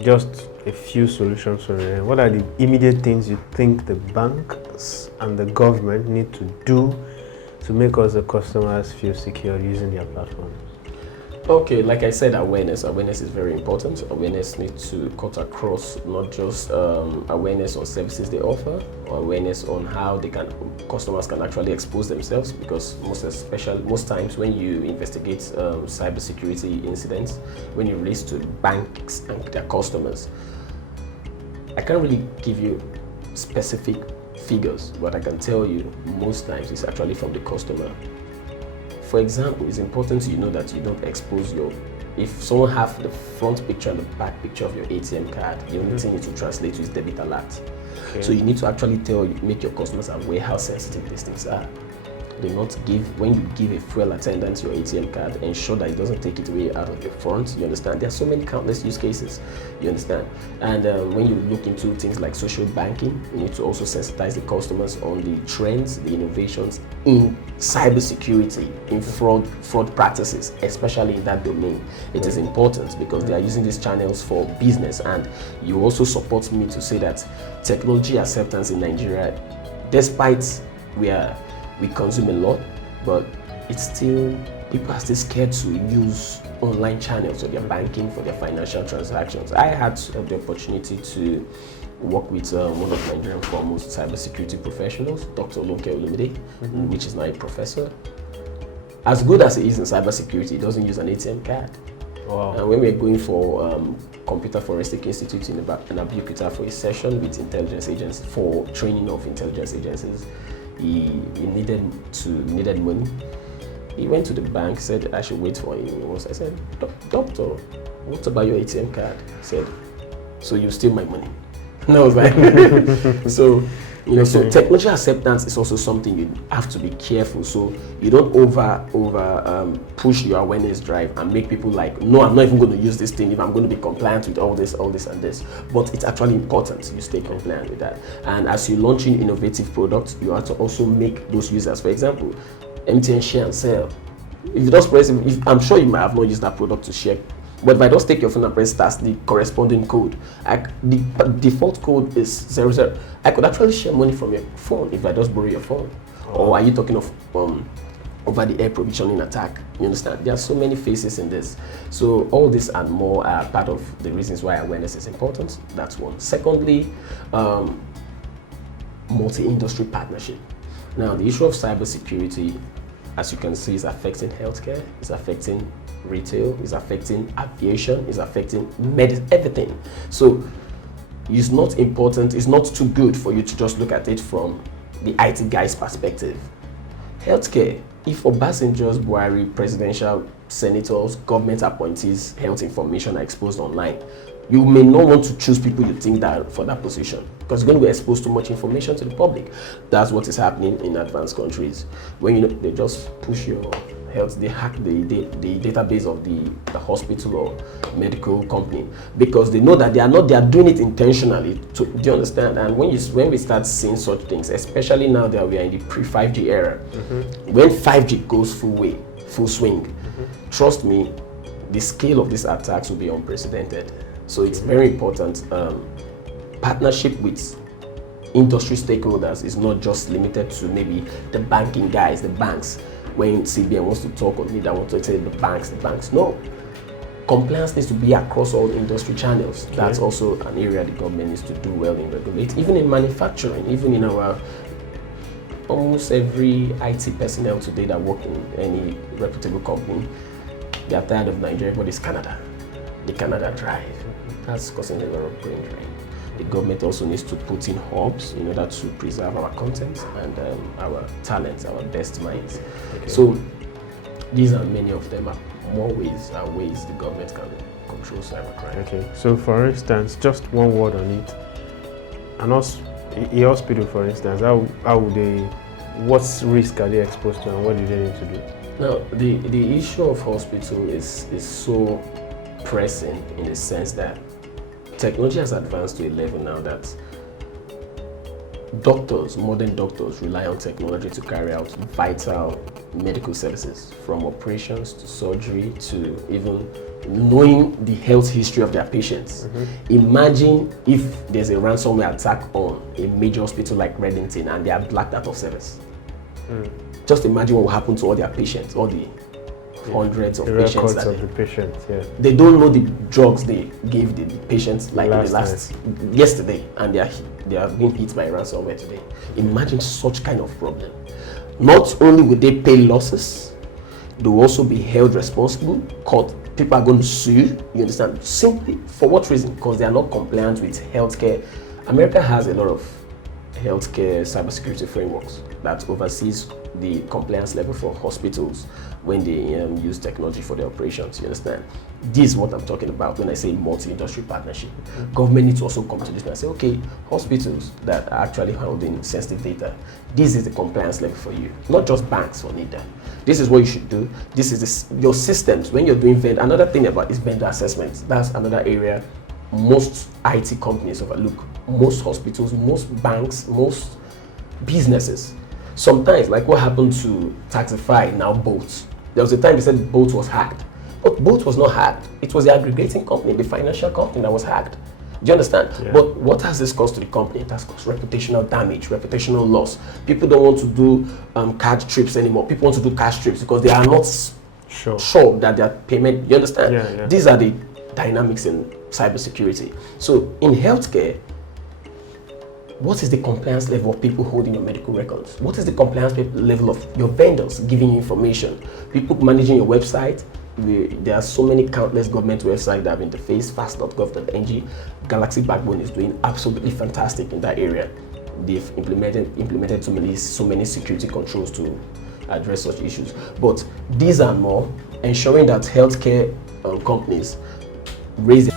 just a few solutions for it. What are the immediate things you think the banks and the government need to do to make us the customers feel secure using their platforms? Okay, like I said, awareness. Awareness is very important. Awareness needs to cut across not just awareness on services they offer, or awareness on how customers can actually expose themselves. Because most times when you investigate cybersecurity incidents, when you release to banks and their customers, I can't really give you specific figures, but I can tell you most times it's actually from the customer. For example, it's important to know that you don't expose if someone have the front picture and the back picture of your ATM card, the only thing it will translate to is debit alert. Okay. So you need to actually make your customers aware how sensitive these things are. Do not when you give a fuel attendant your ATM card, ensure that it doesn't take it away out of your front. You understand? There are so many countless use cases. You understand? And when you look into things like social banking, you need to also sensitize the customers on the trends, the innovations in cybersecurity, in fraud practices, especially in that domain. It is important because they are using these channels for business. And you also support me to say that technology acceptance in Nigeria, despite we consume a lot, but people are still scared to use online channels for their banking, for their financial transactions. I had the opportunity to work with one of Nigerian foremost cybersecurity professionals, Dr. Loke Olumide, which is now a professor. As good as he is in cybersecurity, he doesn't use an ATM card. Wow. And when we were going for Computer Forensic Institute in Abeokuta for a session with intelligence agencies, for training of intelligence agencies, he needed money. He went to the bank, said I should wait for him. I said, Doctor, what about your ATM card? He said, so you steal my money? And I was like, so technology acceptance is also something you have to be careful. So you don't over push your awareness drive and make people like, no, I'm not even going to use this thing if I'm going to be compliant with all this and this. But it's actually important you stay compliant with that. And as you're launching innovative products, you have to also make those users, for example, MTN Share and Sell. If you just press, I'm sure you might have not used that product to share. But if I just take your phone and press star, the corresponding code, the default code is 00. I could actually share money from your phone if I just borrow your phone. Or are you talking of over-the-air provisioning attack? You understand? There are so many phases in this. So all this and more are part of the reasons why awareness is important. That's one. Secondly, multi-industry partnership. Now, the issue of cybersecurity, as you can see, is affecting healthcare, is affecting retail, is affecting aviation, is affecting everything. So it's not important, it's not too good for you to just look at it from the IT guy's perspective. Healthcare, if Obasanjo's, Buhari, presidential, senators, government appointees' health information are exposed online, you may not want to choose people you think that for that position because you're going to be exposed to much information to the public. That's what is happening in advanced countries. When they just push your health, they hack the database of the hospital or medical company because they know that they are doing it intentionally. Do you understand? And when we start seeing such things, especially now that we are in the pre-5G era, when 5G goes full swing, trust me, the scale of these attacks will be unprecedented. So it's very important. Partnership with industry stakeholders is not just limited to maybe the banking guys, the banks. When CBN wants to talk or leader wants to say the banks. No. Compliance needs to be across all industry channels. Okay. That's also an area the government needs to do well in regulate. Even in manufacturing, even in our almost every IT personnel today that work in any reputable company, they are tired of Nigeria, but it's Canada. The Canada drive. That's causing a lot of brain drain. The government also needs to put in hubs in order to preserve our content and our talents, our best minds. Okay. So these are many of them. More ways the government can control cybercrime. Okay. So for instance, just one word on it. And also, a hospital, for instance, how would they? What risk are they exposed to, and what do they need to do? Now, the issue of hospital is so pressing in the sense that technology has advanced to a level now that modern doctors rely on technology to carry out vital medical services, from operations to surgery to even knowing the health history of their patients. Imagine if there's a ransomware attack on a major hospital like Reddington and they are blacked out of service. Just imagine what will happen to all their patients, all the hundreds of the patients. Records of the patients, yeah. They don't know the drugs they gave the patients like yesterday, and they are being hit by ransomware today. Imagine such kind of problem. Not only will they pay losses, they will also be held responsible. People are going to sue, you understand? Simply for what reason? Because they are not compliant with healthcare. America has a lot of healthcare cybersecurity frameworks that oversees the compliance level for hospitals when they use technology for their operations, you understand? This is what I'm talking about when I say multi-industry partnership. Government needs to also come to this and say, okay, hospitals that are actually holding sensitive data, this is the compliance level for you. Not just banks will need that. This is what you should do. This is your systems. When you're doing vendor, another thing about is vendor assessments. That's another area most IT companies overlook. Most hospitals, most banks, most businesses. Sometimes, like what happened to Taxify, now Bolt. There was a time they said Bolt was hacked. But Bolt was not hacked. It was the aggregating company, the financial company that was hacked. Do you understand? Yeah. But what has this caused to the company? It has caused reputational damage, reputational loss. People don't want to do card trips anymore. People want to do cash trips because they are not sure that their payment, you understand? Yeah. These are the dynamics in cybersecurity. So in healthcare, what is the compliance level of people holding your medical records? What is the compliance level of your vendors giving you information? People managing your website. There are so many countless government websites that have interfaced, fast.gov.ng. Galaxy Backbone is doing absolutely fantastic in that area. They've implemented so many security controls to address such issues. But these are more ensuring that healthcare companies raise